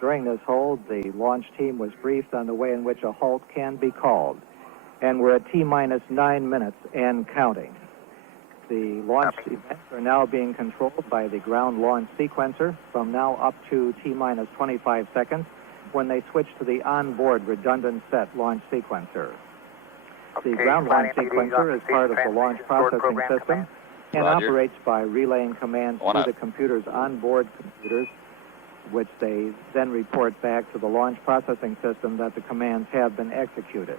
During this hold, the launch team was briefed on the way in which a halt can be called, and we're at T-minus 9 minutes and counting. The launch events are now being controlled by the ground launch sequencer from now up to T-minus 25 seconds when they switch to the onboard redundant set launch sequencer. The ground launch sequencer is part of the launch processing system and operates by relaying commands to the computer's onboard computers, which they then report back to the launch processing system that the commands have been executed.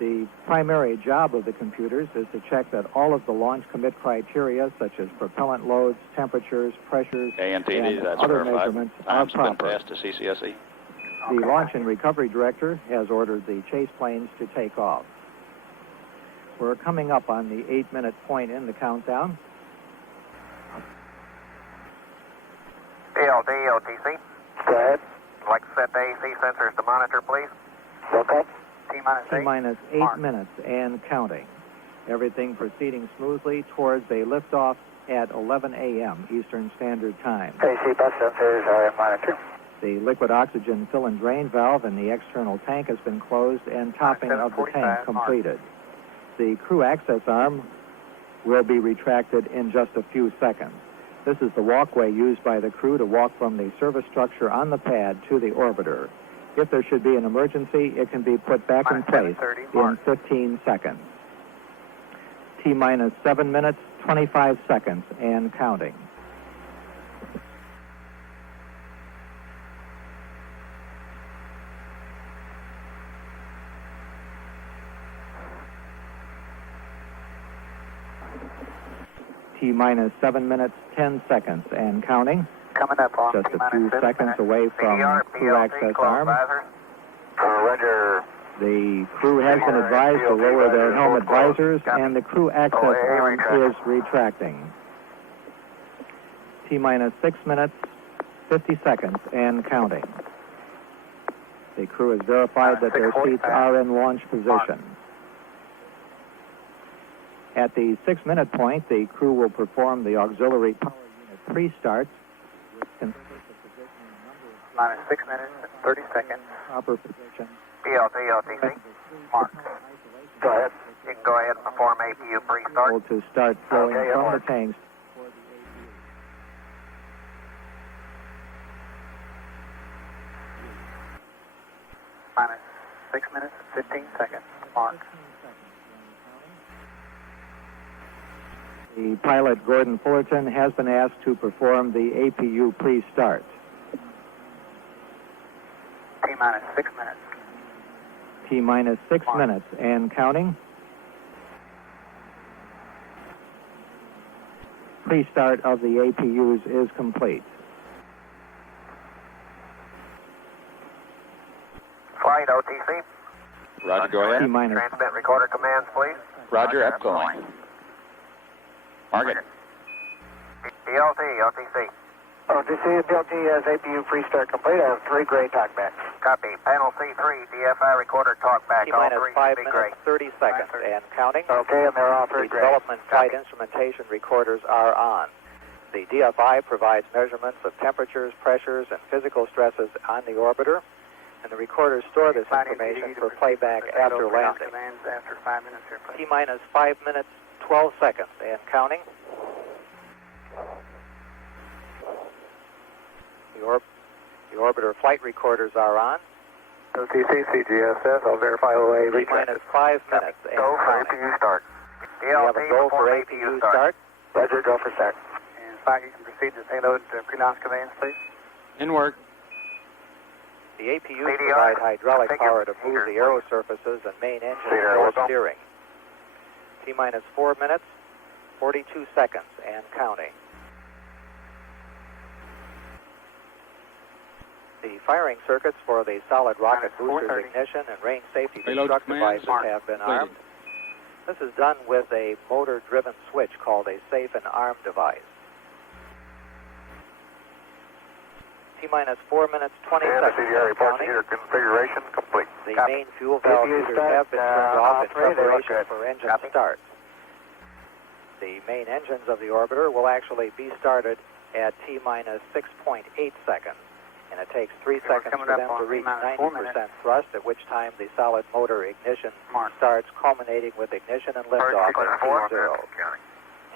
The primary job of the computers is to check that all of the launch commit criteria, such as propellant loads, temperatures, pressures, and other measurements, are proper. To CCSE. The launch and recovery director has ordered the chase planes to take off. We're coming up on the 8-minute point in the countdown. PLD, OTC. Go ahead. I'd like to set the AC sensors to monitor, please. Okay. T-minus 8 minutes and counting. Everything proceeding smoothly towards a liftoff at 11 a.m. Eastern Standard Time. AC bus sensors are in monitor. The liquid oxygen fill and drain valve in the external tank has been closed and topping of the tank completed. The crew access arm will be retracted in just a few seconds. This is the walkway used by the crew to walk from the service structure on the pad to the orbiter. If there should be an emergency, it can be put back in place in 15 seconds. T-minus 7 minutes, 25 seconds, and counting. T-minus 7 minutes, 10 seconds, and counting. Coming up on just a few seconds away from crew access arm. Roger. The crew has been advised to lower their helmet visors, and the crew access arm is retracting. T-minus 6 minutes, 50 seconds, and counting. The crew has verified that their seats are in launch position. At the 6-minute point, the crew will perform the auxiliary power unit pre-starts, which considers the position and number of Minus 6 minutes and 30 seconds. proper position. PLD, OTC. Mark. Go ahead. You can go ahead and perform APU pre-start. To start flowing Okay, from the Mark. tanks. Minus 6 minutes and 15 seconds. Mark. The pilot, Gordon Fullerton, has been asked to perform the APU pre-start. T-minus 6 minutes. T-minus 6 minutes and counting. Pre-start of the APUs is complete. Flight, OTC. Roger, go ahead. T-minus Transmit recorder commands, please. Roger, upgoing. Mark it. PLD, OTC. OTC and PLT has APU pre-start complete. I have 3 gray talkbacks. Copy. Panel C3, DFI recorder talkback. All T-minus 3 5 should be gray. minutes, 30 seconds, and counting. Okay, and they're all 3 The gray. development flight instrumentation recorders are on. The DFI provides measurements of temperatures, pressures, and physical stresses on the orbiter, and the recorders store this information for playback after landing. Commands after 5 minutes here, please. T-minus 5 minutes, 12 seconds, and counting. The orbiter flight recorders are on. OTC, CGSS, I'll verify OA T-minus 5 minutes, and Go for counting. APU start. We have a PLD, go for perform APU start. Roger, go for start. And 5, you can proceed to payload pre-launch commands, please. In work. The APUs CDR, provide hydraulic configure power to move procedure, the aero surfaces and main engine CDR, for welcome. steering. T-minus 4 minutes, 42 seconds, and counting. The firing circuits for the solid rocket boosters ignition and range safety Payload destruct commands devices have been armed. This is done with a motor-driven switch called a safe and arm device. T-minus 4 minutes, 20 And seconds, CDR and reports counting. your configuration complete. The Copy. main fuel valve APU heaters start, have been turned off in all 3, they look preparation good. for engine Copy. start. The main engines of the orbiter will actually be started at T-minus 6.8 seconds, and it takes 3 Okay, we're seconds coming for up them to on reach T-minus 4 90% thrust, at which time the solid motor ignition starts, culminating with ignition and liftoff at T0.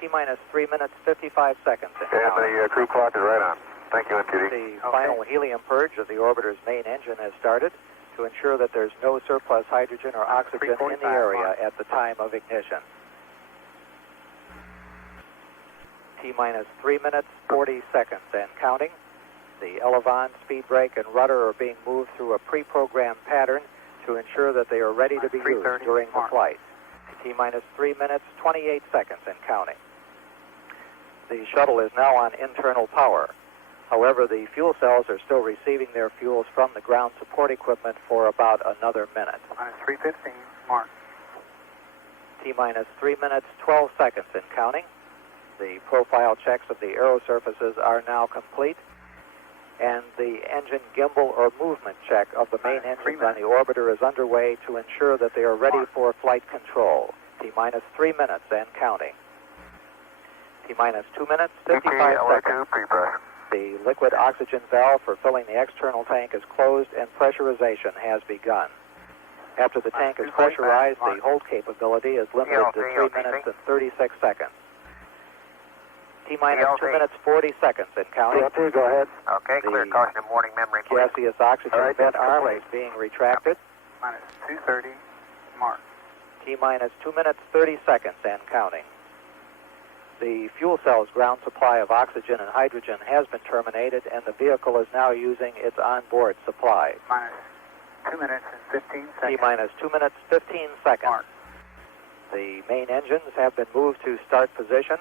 T-minus 3 minutes, 55 seconds. And the crew clock is right on. Thank you, MTD. The final helium purge of the orbiter's main engine has started to ensure that there's no surplus hydrogen or oxygen in the area at the time of ignition. T-minus 3 minutes, 40 seconds and counting. The elevon, speed brake, and rudder are being moved through a pre-programmed pattern to ensure that they are ready to be used during the flight. T-minus 3 minutes, 28 seconds and counting. The shuttle is now on internal power. However, the fuel cells are still receiving their fuels from the ground support equipment for about another minute. Minus 3:15, mark. T-minus 3 minutes, 12 seconds and counting. The profile checks of the aero surfaces are now complete, and the engine gimbal or movement check of the main engines on the orbiter is underway to ensure that they are ready for flight control. T-minus 3 minutes and counting. T-minus 2 minutes, 55 seconds. The liquid oxygen valve for filling the external tank is closed and pressurization has begun. After the tank is pressurized, the hold capability is limited to 3 minutes and 36 seconds. T-minus 2 minutes, 40 seconds and counting. Go ahead. Okay, clear. Caution of warning memory, please. Gaseous oxygen vent arm is being retracted. Minus 2:30, mark. T-minus 2 minutes, 30 seconds and counting. The fuel cell's ground supply of oxygen and hydrogen has been terminated, and the vehicle is now using its onboard supply. Minus 2 minutes and 15 seconds. T-minus 2 minutes, 15 seconds. Mark. The main engines have been moved to start position.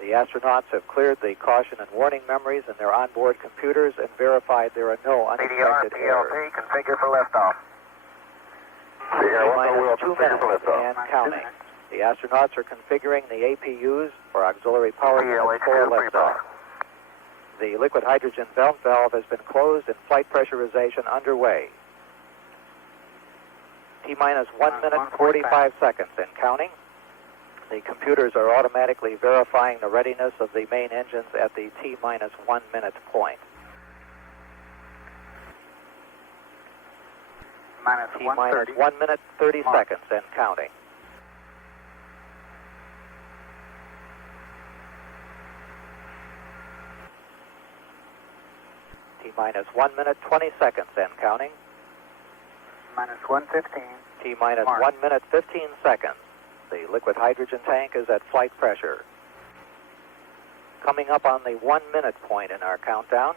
The astronauts have cleared the caution and warning memories in their onboard computers and verified there are no unexpected errors. PLT, configure for liftoff. T-minus 2 minutes and counting. The astronauts are configuring the APUs for auxiliary power units for liftoff. The liquid hydrogen vent valve has been closed and flight pressurization underway. T-minus 1 minute, 45 seconds and counting. The computers are automatically verifying the readiness of the main engines at the T-minus 1 minute point. Minus T-minus 1:30. 1 minute, 30 seconds and counting. T-minus 1 minute, 20 seconds and counting. Minus 1:15. T-minus Mark. 1 minute, 15 seconds. The liquid hydrogen tank is at flight pressure. Coming up on the 1 minute point in our countdown.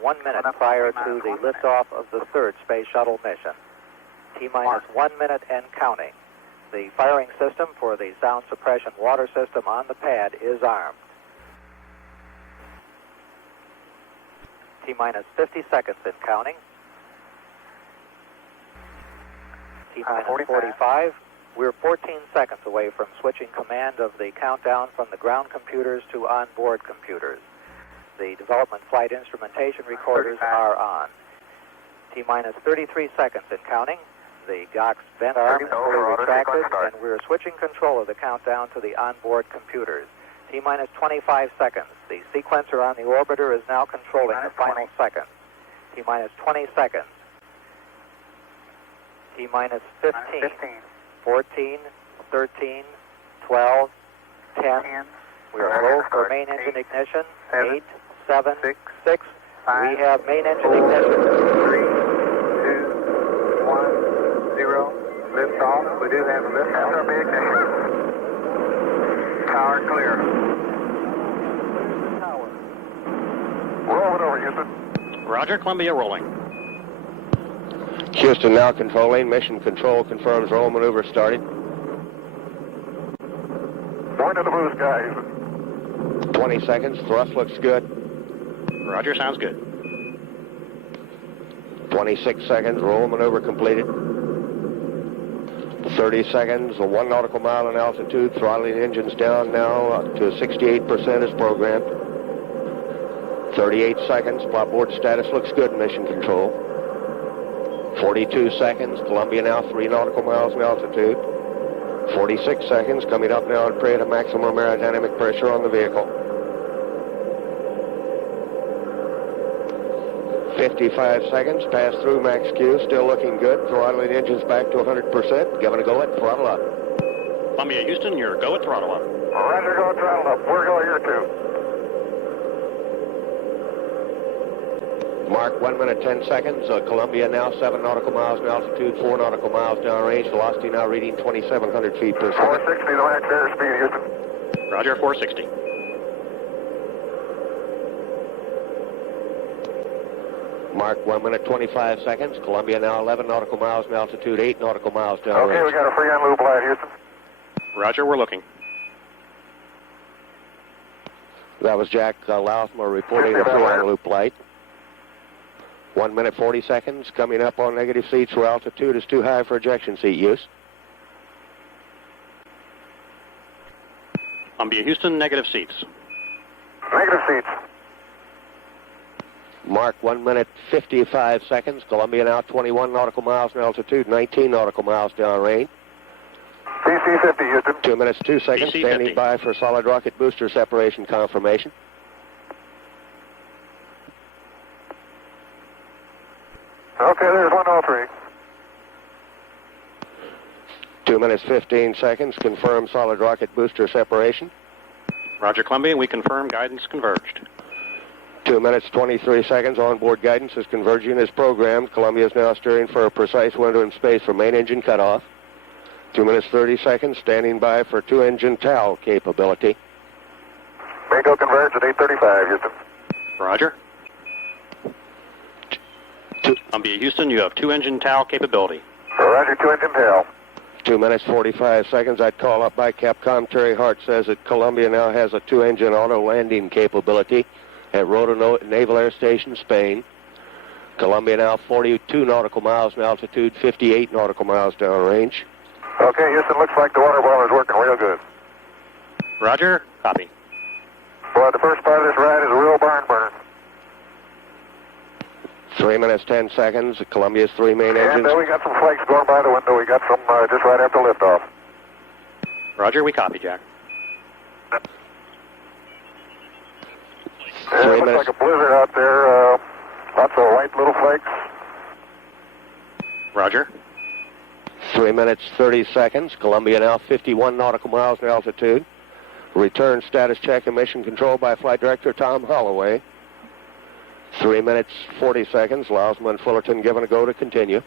1 minute prior to the liftoff of the third space shuttle mission. T-minus 1 minute and counting. The firing system for the sound suppression water system on the pad is armed. T-minus 50 seconds and counting. T-minus 45. We're 14 seconds away from switching command of the countdown from the ground computers to onboard computers. The development flight instrumentation recorders are on. T-minus 33 seconds and counting. The GOX vent arm is fully retracted, and we're switching control of the countdown to the onboard computers. T-minus 25 seconds. The sequencer on the orbiter is now controlling the final seconds. T-minus 20 seconds. T-minus 15. 14, 13, 12, 10. We are low for main engine ignition. 8, 7, 6. We have main engine ignition. 3, 2, 1, 0. Lift off. We do have a lift off. Power clear. Roll it over, Houston. Roger, Columbia rolling. Houston now controlling. Mission control confirms roll maneuver starting. Point to the blue sky. 20 seconds. Thrust looks good. Roger, sounds good. 26 seconds. Roll maneuver completed. 30 seconds. 1 nautical mile in altitude. Throttling engines down now to 68% as programmed. 38 seconds. Flopboard status looks good. Mission control. 42 seconds, Columbia now 3 nautical miles in altitude. 46 seconds, coming up now at period of maximum aerodynamic pressure on the vehicle. 55 seconds, pass through max Q, still looking good. Throttling engines back to 100%. Giving a go at throttle up. Columbia, Houston, you're go at throttle up. Roger, go throttle up. We're go here too. Mark 1 minute 10 seconds. Columbia now 7 nautical miles in altitude, 4 nautical miles downrange. Velocity now reading 2,700 feet per second. 460, the max airspeed, Houston. Roger, 460. Mark 1 minute 25 seconds. Columbia now 11 nautical miles in altitude, 8 nautical miles Okay, downrange. we got a free on loop light, Houston. Roger, we're looking. That was Jack Louthmer reporting a free on loop light. 1 minute 40 seconds. Coming up on negative seats where altitude is too high for ejection seat use. Columbia, Houston, negative seats. Negative seats. Mark 1 minute 55 seconds. Columbia now 21 nautical miles in altitude, 19 nautical miles downrange. DC 50, Houston. 2 minutes 2 seconds. DC Standing 50. by for solid rocket booster separation confirmation. Okay, there's 103. 2 minutes 15 seconds. Confirm solid rocket booster separation. Roger, Columbia, we confirm guidance converged. 2 minutes 23 seconds. Onboard guidance is converging as programmed. Columbia is now steering for a precise window in space for main engine cutoff. 2 minutes 30 seconds. Standing by for 2-engine TAL capability. Bingo converge at 835, Houston. Roger. Columbia, Houston, you have 2-engine TAL capability. Roger, 2-engine tail. 2 minutes 45 seconds. I'd call up by Capcom. Terry Hart says that Columbia now has a 2-engine auto landing capability at Roto Naval Air Station, Spain. Columbia now 42 nautical miles in altitude, 58 nautical miles downrange. Okay, Houston, looks like the water bomber is working real good. Roger, copy. Boy, the first part of this ride is a real barn burner. 3 minutes 10 seconds. Columbia's 3 main engines. And we got some flakes going by the window. We got some just right after liftoff. Roger, we copy, Jack. Yeah, it looks like a blizzard out there. Lots of white little flakes. Roger. 3 minutes 30 seconds. Columbia now 51 nautical miles in altitude. Return status check and mission control by Flight Director Tom Holloway. 3 minutes 40 seconds. Lousman and Fullerton giving a go to continue.